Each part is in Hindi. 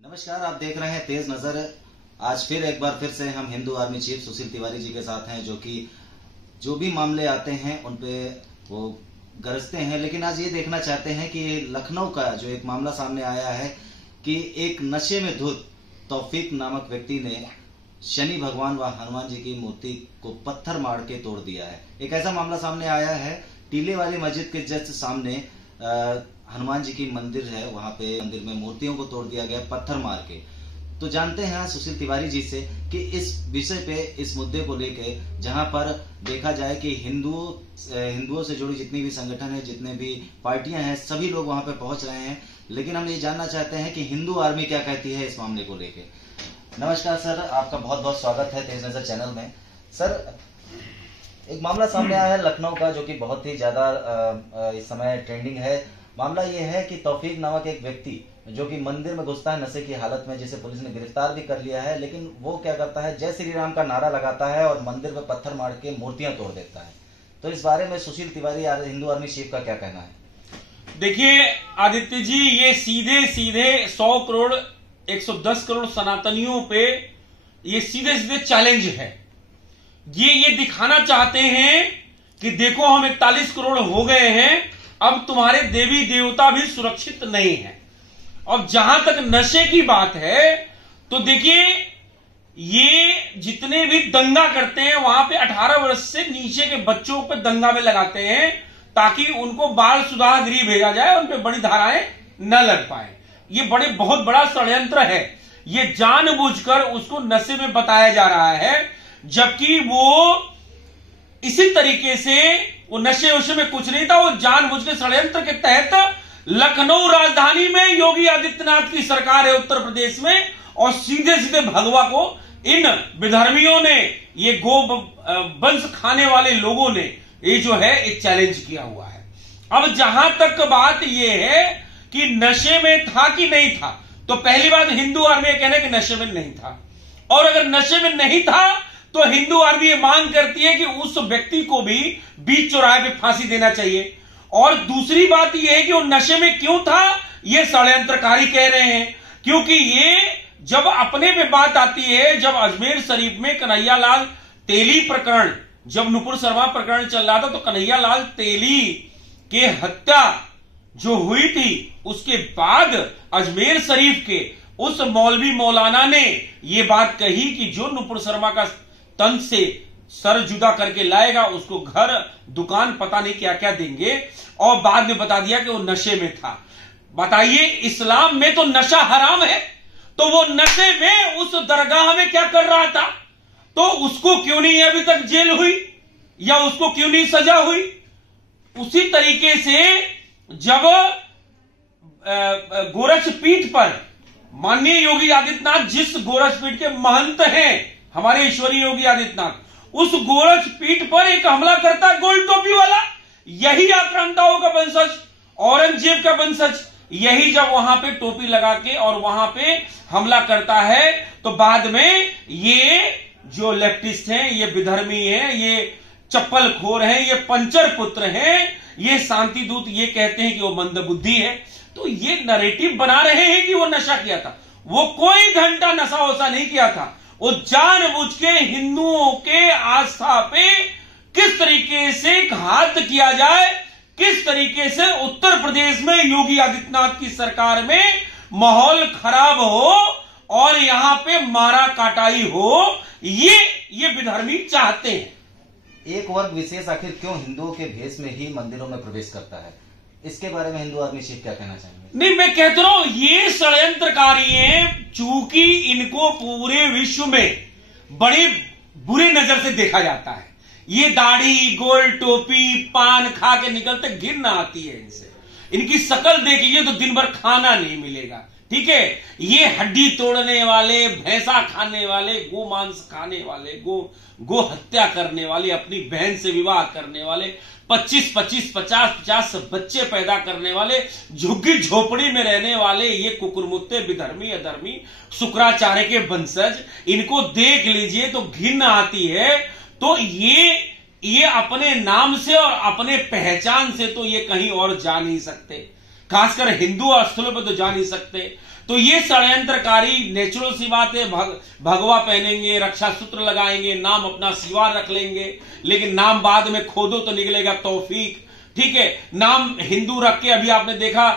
नमस्कार, आप देख रहे हैं तेज नजर। आज फिर एक बार फिर से हम हिंदू आर्मी चीफ सुशील तिवारी जी के साथ हैं, जो कि जो भी मामले आते हैं उन पे वो गरजते हैं। लेकिन आज ये देखना चाहते हैं कि लखनऊ का जो एक मामला सामने आया है कि एक नशे में धुत तौफीक नामक व्यक्ति ने शनि भगवान व हनुमान जी की मूर्ति को पत्थर मार के तोड़ दिया है। एक ऐसा मामला सामने आया है टीले वाली मस्जिद के जस्ट सामने हनुमान जी की मंदिर है, वहां पे मंदिर में मूर्तियों को तोड़ दिया गया पत्थर मार के। तो जानते हैं सुशील तिवारी जी से कि इस विषय पे, इस मुद्दे को लेके, जहां पर देखा जाए कि हिंदुओं से जुड़ी जितनी भी संगठन है, जितने भी पार्टियां हैं, सभी लोग वहां पे पहुंच रहे हैं। लेकिन हम ये जानना चाहते हैं कि हिंदू आर्मी क्या कहती है इस मामले को लेके। नमस्कार सर, आपका बहुत बहुत स्वागत है तेज नजर चैनल में। सर, एक मामला सामने आया है लखनऊ का, जो कि बहुत ही ज्यादा इस समय ट्रेंडिंग है। मामला यह है कि तौफीक नामक एक व्यक्ति जो कि मंदिर में घुसता है नशे की हालत में, जिसे पुलिस ने गिरफ्तार भी कर लिया है, लेकिन वो क्या करता है, जय श्री राम का नारा लगाता है और मंदिर में पत्थर मार के मूर्तियां तोड़ देता है। तो इस बारे में सुशील तिवारी हिंदू आर्मी चीफ का क्या कहना है? देखिए आदित्य जी, ये सीधे सीधे 100 करोड़ 110 करोड़ सनातनियों पे ये सीधे सीधे चैलेंज है। ये दिखाना चाहते हैं कि देखो हम 41 करोड़ हो गए हैं, अब तुम्हारे देवी देवता भी सुरक्षित नहीं है। और जहां तक नशे की बात है तो देखिए, ये जितने भी दंगा करते हैं वहां पे 18 वर्ष से नीचे के बच्चों पे दंगा में लगाते हैं ताकि उनको बाल सुधार गृह भेजा जाए, उन पे बड़ी धाराएं न लग पाए। ये बहुत बड़ा षड्यंत्र है। ये जानबूझकर उसको नशे में बताया जा रहा है, जबकि वो इसी तरीके से वो नशे वशे में कुछ नहीं था। वो जानबूझ के षड्यंत्र के तहत लखनऊ राजधानी में योगी आदित्यनाथ की सरकार है उत्तर प्रदेश में, और सीधे सीधे भगवा को इन विधर्मियों ने, ये गो वंश खाने वाले लोगों ने ये जो है एक चैलेंज किया हुआ है। अब जहां तक बात ये है कि नशे में था कि नहीं था, तो पहली बात हिंदू आर्मी कहना कि नशे में नहीं था, और अगर नशे में नहीं था तो हिंदू आर्मी ये मांग करती है कि उस व्यक्ति को भी बीच चौराहे पे फांसी देना चाहिए। और दूसरी बात यह है कि वो नशे में क्यों था, ये षड्यंत्रकारी कह रहे हैं, क्योंकि ये जब अपने पे बात आती है, जब अजमेर शरीफ में कन्हैयालाल तेली प्रकरण, जब नुपुर शर्मा प्रकरण चल रहा था, तो कन्हैयालाल तेली के हत्या जो हुई थी, उसके बाद अजमेर शरीफ के उस मौलवी मौलाना ने ये बात कही कि जो नुपुर शर्मा का तन से सर जुदा करके लाएगा उसको घर दुकान पता नहीं क्या क्या देंगे, और बाद में बता दिया कि वो नशे में था। बताइए, इस्लाम में तो नशा हराम है, तो वो नशे में उस दरगाह में क्या कर रहा था? तो उसको क्यों नहीं अभी तक जेल हुई, या उसको क्यों नहीं सजा हुई? उसी तरीके से जब गोरक्षपीठ पर माननीय योगी आदित्यनाथ, जिस गोरक्षपीठ के महंत हैं हमारे ईश्वरीय योगी आदित्यनाथ, उस गोरक्षपीठ पर एक हमला करता है गोल टोपी वाला, यही आक्रांताओं का वंशज, औरंगजेब का वंशज, यही जब वहां पे टोपी लगा के और वहां पे हमला करता है, तो बाद में ये जो लेफ्टिस्ट हैं, ये विधर्मी हैं, ये चप्पल खोर हैं, ये पंचर पुत्र हैं, ये शांति दूत, ये कहते हैं कि वो मंदबुद्धि है। तो ये नरेटिव बना रहे हैं कि वो नशा किया था। वो कोई घंटा नशा वशा नहीं किया था। वो जानबूझ के हिंदुओं के आस्था पे किस तरीके से घात किया जाए, किस तरीके से उत्तर प्रदेश में योगी आदित्यनाथ की सरकार में माहौल खराब हो और यहां पे मारा काटाई हो, ये विधर्मी चाहते हैं। एक वर्ग विशेष आखिर क्यों हिंदुओं के भेष में ही मंदिरों में प्रवेश करता है, इसके बारे में हिंदू आर्मी चीफ क्या कहना चाहेंगे? नहीं, मैं कहता रहा हूं ये षड्यंत्रकारी हैं, चूंकि इनको पूरे विश्व में बड़े बुरे नजर से देखा जाता है। ये दाढ़ी, गोल टोपी, पान खा के निकलते घिरना आती है इनसे। इनकी शक्ल देख लीजिए तो दिन भर खाना नहीं मिलेगा, ठीक है। ये हड्डी तोड़ने वाले, भैंसा खाने वाले, गो मांस खाने वाले, गो हत्या करने वाले, अपनी बहन से विवाह करने वाले, 25-25, 50-50 बच्चे पैदा करने वाले, झुग्गी झोपड़ी में रहने वाले, ये कुकुरमुत्ते, विधर्मी, अधर्मी, शुक्राचार्य के वंशज, इनको देख लीजिए तो घिन आती है। तो ये अपने नाम से और अपने पहचान से तो ये कहीं और जा नहीं सकते, खासकर हिंदू स्थलों पर तो जा नहीं सकते। तो ये षड्यंत्रकारी, नेचुरल सी बात है, भगवा पहनेंगे, रक्षा सूत्र लगाएंगे, नाम अपना सिवार रख लेंगे, लेकिन नाम बाद में खोदो तो निकलेगा तौफीक। ठीक है, नाम हिंदू रख के, अभी आपने देखा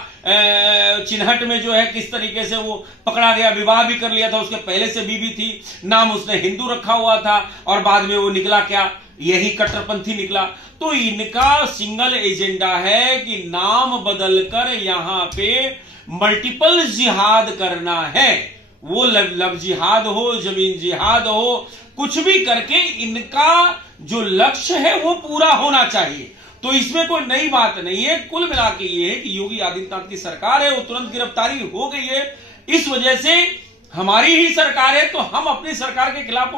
चिन्हट में जो है किस तरीके से वो पकड़ा गया, विवाह भी कर लिया था, उसके पहले से बीवी थी, नाम उसने हिंदू रखा हुआ था, और बाद में वो निकला क्या, यही कट्टरपंथी निकला। तो इनका सिंगल एजेंडा है कि नाम बदलकर यहां पे मल्टीपल जिहाद करना है। वो लव जिहाद हो, जमीन जिहाद हो, कुछ भी करके इनका जो लक्ष्य है वो पूरा होना चाहिए। तो इसमें कोई नई बात नहीं है। कुल मिला के ये है कि योगी आदित्यनाथ की सरकार है, वो तुरंत गिरफ्तारी हो गई है। इस वजह से हमारी ही सरकार है, तो हम अपनी सरकार के खिलाफ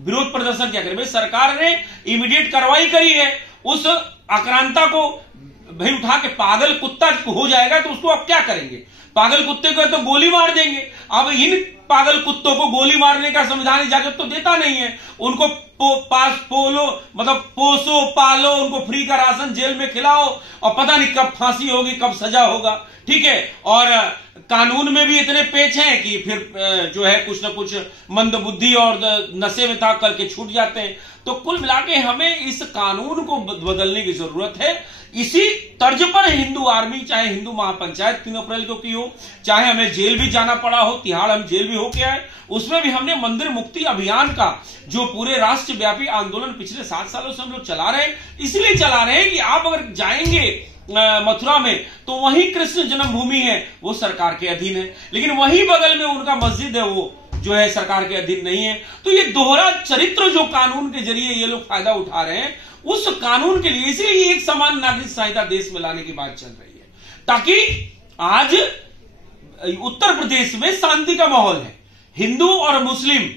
विरोध प्रदर्शन क्या करें। भाई सरकार ने इमीडिएट कार्रवाई करी है, उस आक्रांता को भाई उठा के, पागल कुत्ता हो जाएगा तो उसको अब क्या करेंगे, पागल कुत्ते को तो गोली मार देंगे। अब इन पागल कुत्तों को गोली मारने का संविधान इजाजत तो देता नहीं है। उनको पोसो पालो, उनको फ्री का राशन जेल में खिलाओ, और पता नहीं कब फांसी होगी, कब सजा होगा। ठीक है, और कानून में भी इतने पेच हैं कि फिर जो है कुछ ना कुछ मंदबुद्धि और नशे में था करके छूट जाते हैं। तो कुल मिला के हमें इस कानून को बदलने की जरूरत है। इसी तर्ज पर हिंदू आर्मी, चाहे हिंदू महापंचायत 3 अप्रैल को की हो, चाहे हमें जेल भी जाना पड़ा हो, तिहाड़ हम जेल भी होके आए, उसमें भी हमने मंदिर मुक्ति अभियान का जो पूरे राष्ट्रव्यापी आंदोलन पिछले 7 सालों से हम लोग चला रहे हैं, इसलिए चला रहे हैं कि आप अगर जाएंगे मथुरा में तो वही कृष्ण जन्मभूमि है, वो सरकार के अधीन है, लेकिन वही बगल में उनका मस्जिद है, वो जो है सरकार के अधीन नहीं है। तो ये दोहरा चरित्र जो कानून के जरिए ये लोग फायदा उठा रहे हैं, उस कानून के लिए, इसीलिए एक समान नागरिक संहिता देश में लाने की बात चल रही है, ताकि आज उत्तर प्रदेश में शांति का माहौल है, हिंदू और मुस्लिम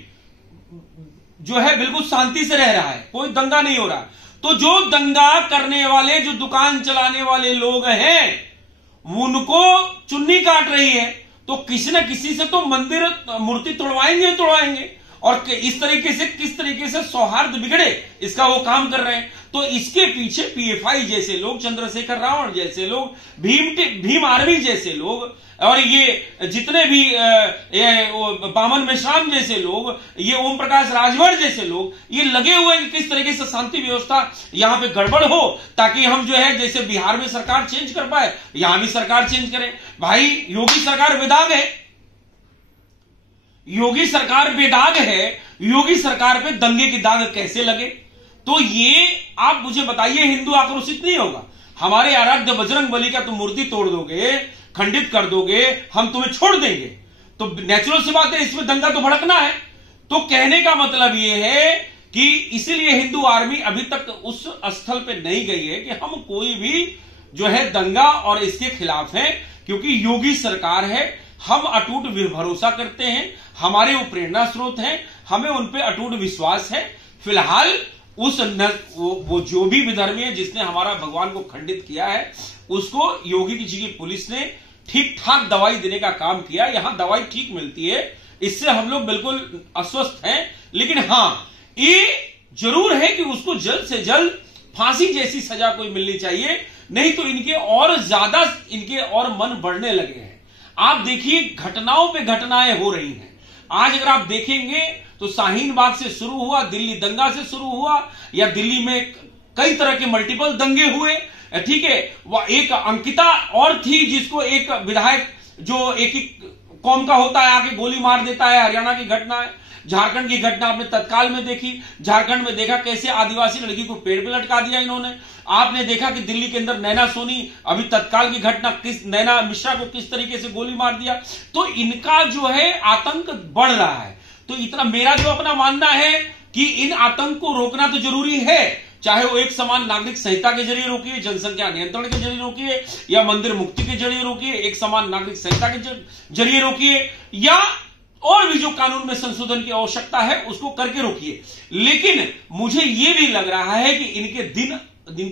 जो है बिल्कुल शांति से रह रहा है, कोई दंगा नहीं हो रहा। तो जो दंगा करने वाले, जो दुकान चलाने वाले लोग हैं, उनको चुन्नी काट रही है, तो किसी न किसी से तो मंदिर मूर्ति तोड़वाएंगे, और इस तरीके से किस तरीके से सौहार्द बिगड़े, इसका वो काम कर रहे हैं। तो इसके पीछे पीएफआई जैसे लोग, चंद्रशेखर रावण जैसे लोग, भीम आर्मी जैसे लोग, और ये जितने भी बामन मेश्राम जैसे लोग, ये ओम प्रकाश राजभर जैसे लोग, ये लगे हुए हैं कि किस तरीके से शांति व्यवस्था यहां पे गड़बड़ हो, ताकि हम जो है जैसे बिहार में सरकार चेंज कर पाए, यहां भी सरकार चेंज करें। भाई योगी सरकार बेदाग है, योगी सरकार बेदाग है, योगी सरकार पे दंगे की दाग कैसे लगे? तो ये आप मुझे बताइए, हिंदू आक्रोशित नहीं होगा? हमारे आराध्य बजरंग बली का तुम मूर्ति तोड़ दोगे, खंडित कर दोगे, हम तुम्हें छोड़ देंगे, तो नेचुरल सी बात है, इसमें दंगा तो भड़कना है। तो कहने का मतलब यह है कि इसीलिए हिंदू आर्मी अभी तक उस स्थल पे नहीं गई है कि हम कोई भी जो है दंगा और इसके खिलाफ हैं, क्योंकि योगी सरकार है, हम अटूट भरोसा करते हैं, हमारे वो प्रेरणा स्रोत हैं, हमें उन पे अटूट विश्वास है। फिलहाल वो जो भी विधर्मी है जिसने हमारा भगवान को खंडित किया है, उसको योगी जी की पुलिस ने ठीक ठाक दवाई देने का काम किया। यहां दवाई ठीक मिलती है, इससे हम लोग बिल्कुल अस्वस्थ हैं, लेकिन हां ये जरूर है कि उसको जल्द से जल्द फांसी जैसी सजा कोई मिलनी चाहिए, नहीं तो इनके और ज्यादा और मन बढ़ने लगे हैं। आप देखिए घटनाओं पे घटनाएं हो रही हैं। आज अगर आप देखेंगे तो शाहीन बाग से शुरू हुआ, दिल्ली दंगा से शुरू हुआ, या दिल्ली में कई तरह के मल्टीपल दंगे हुए। ठीक है, वह एक अंकिता और थी जिसको एक विधायक जो एक ही कौम का होता है आके गोली मार देता है। हरियाणा की घटना है, झारखंड की घटना आपने तत्काल में देखी। झारखंड में देखा कैसे आदिवासी लड़की को पेड़ पे लटका दिया इन्होंने। आपने देखा कि दिल्ली के अंदर नैना सोनी, अभी तत्काल की घटना, नैना मिश्रा को किस तरीके से गोली मार दिया। तो इनका जो है आतंक बढ़ रहा है। तो इतना मेरा जो अपना मानना है कि इन आतंक को रोकना तो जरूरी है, चाहे वो एक समान नागरिक संहिता के जरिए रोकिए, जनसंख्या नियंत्रण के जरिए रोकिए, या मंदिर मुक्ति के जरिए रोकिए, एक समान नागरिक संहिता के जरिए रोकिए, या और भी जो कानून में संशोधन की आवश्यकता है उसको करके रोकिए। लेकिन मुझे यह भी लग रहा है कि इनके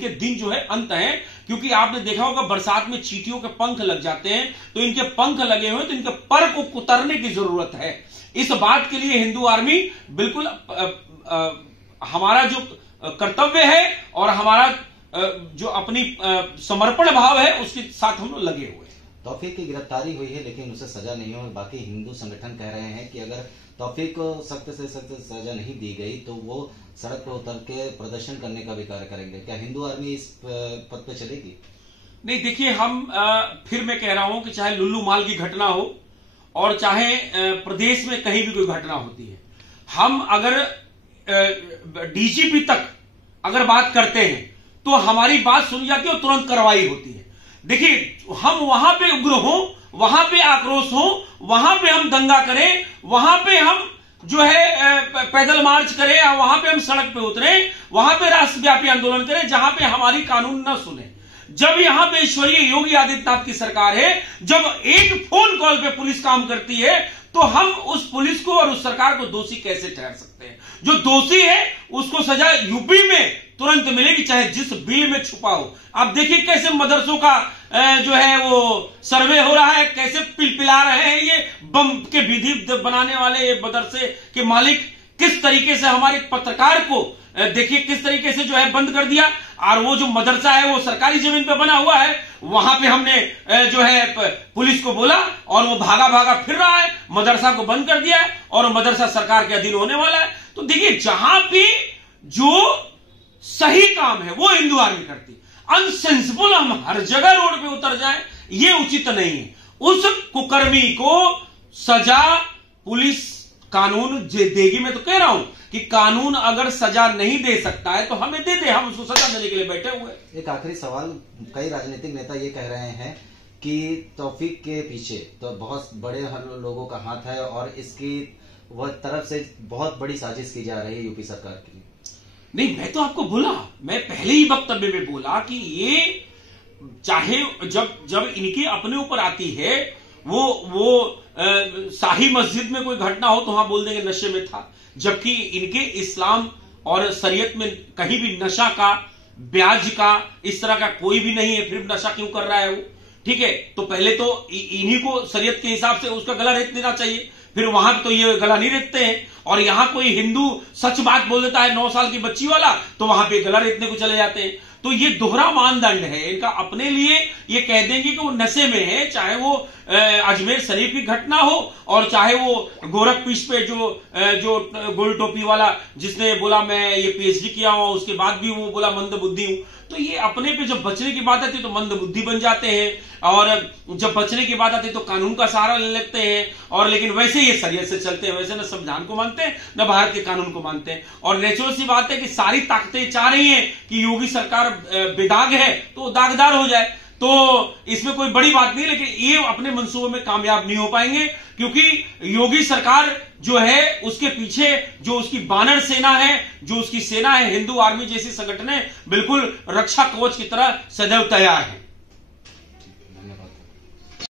दिन जो है अंत है, क्योंकि आपने देखा होगा बरसात में चींटियों के पंख लग जाते हैं, तो इनके पंख लगे हुए तो इनके पर को कुतरने की जरूरत है। इस बात के लिए हिंदू आर्मी बिल्कुल हमारा जो कर्तव्य है और हमारा जो अपनी समर्पण भाव है उसके साथ हम लोग लगे हुए हैं। तौफीक की गिरफ्तारी हुई है लेकिन उसे सजा नहीं हुई। बाकी हिंदू संगठन कह रहे हैं कि अगर तौफीक को सख्त से सख्त सजा नहीं दी गई तो वो सड़क पर उतर के प्रदर्शन करने का भी कार्य करेंगे। क्या हिंदू आर्मी इस पद पे चलेगी? नहीं, देखिए, हम फिर मैं कह रहा हूं कि चाहे लुल्लू माल की घटना हो और चाहे प्रदेश में कहीं भी कोई घटना होती है, हम अगर डीजीपी तक अगर बात करते हैं तो हमारी बात सुनी जाती है और तुरंत कार्रवाई होती है। देखिए, हम वहां पे उग्र हो, वहां पे आक्रोश हो, वहां पे हम दंगा करें, वहां पे हम जो है पैदल मार्च करें या वहां पे हम सड़क पे उतरे, वहां पे राष्ट्रव्यापी आंदोलन करें, जहां पे हमारी कानून न सुने। जब यहां पे ईश्वरीय योगी आदित्यनाथ की सरकार है, जब एक फोन कॉल पे पुलिस काम करती है, तो हम उस पुलिस को और उस सरकार को दोषी कैसे ठहरा सकते हैं? जो दोषी है उसको सजा यूपी में तुरंत मिलेगी, चाहे जिस बिल में छुपा हो। आप देखिए कैसे मदरसों का जो है वो सर्वे हो रहा है, कैसे पिलपिला रहे हैं ये बम के विधि बनाने वाले ये मदरसे के मालिक, किस तरीके से हमारे पत्रकार को देखिए किस तरीके से जो है बंद कर दिया। और वो जो मदरसा है वो सरकारी जमीन पे बना हुआ है, वहां पे हमने जो है पुलिस को बोला और वो भागा भागा फिर रहा है, मदरसा को बंद कर दिया है और मदरसा सरकार के अधीन होने वाला है। तो देखिए, जहां पे जो सही काम है वो हिंदू आर्मी करती, अनसेंसिबल हम हर जगह रोड पे उतर जाए, ये उचित नहीं है। उस कुकर्मी को सजा पुलिस कानून देगी। मैं तो कह रहा हूं कि कानून अगर सजा नहीं दे सकता है तो हमें दे दे, हम उसको सजा देने के लिए बैठे हुए। एक आखिरी सवाल, कई राजनीतिक नेता ये कह रहे हैं कि तौफीक के पीछे तो बहुत बड़े लोगों का हाथ है और इसकी वह तरफ से बहुत बड़ी साजिश की जा रही है यूपी सरकार की। नहीं, मैं तो आपको बोला, मैं पहले ही वक्तव्य में बोला कि ये चाहे जब इनकी अपने ऊपर आती है, वो शाही मस्जिद में कोई घटना हो तो वहां बोल देंगे नशे में था, जबकि इनके इस्लाम और शरीयत में कहीं भी नशा का, ब्याज का, इस तरह का कोई भी नहीं है, फिर नशा क्यों कर रहा है वो? ठीक है, तो पहले तो इन्हीं को शरीयत के हिसाब से उसका गला रेत देना चाहिए, फिर वहां तो ये गला नहीं रेतते हैं। और यहां कोई हिंदू सच बात बोल देता है 9 साल की बच्ची वाला, तो वहां पे गला रेतने को चले जाते हैं। तो ये दोहरा मानदंड है इनका। अपने लिए ये कह देंगे कि वो नशे में है, चाहे वो अजमेर शरीफ की घटना हो और चाहे वो गोरखपीठ पे जो गोल टोपी वाला जिसने बोला मैं ये पीएचडी किया हूं, उसके बाद भी वो बोला मंद बुद्धि हूं। तो ये अपने पे जब बचने की बात आती है तो मंद बुद्धि बन जाते हैं, और जब बचने की बात आती है तो कानून का सहारा ले लेते हैं। और लेकिन वैसे ये शरीयत से चलते हैं, वैसे न संविधान को मानते हैं न भारत के कानून को मानते हैं। और नेचुरल सी बात है कि सारी ताकतें चाह रही हैं कि योगी सरकार बेदाग है तो वो दागदार हो जाए। तो इसमें कोई बड़ी बात नहीं, लेकिन ये अपने मंसूबों में कामयाब नहीं हो पाएंगे, क्योंकि योगी सरकार जो है उसके पीछे जो उसकी बानर सेना है, जो उसकी सेना है, हिंदू आर्मी जैसी संगठनें बिल्कुल रक्षा कवच की तरह सदैव तैयार है।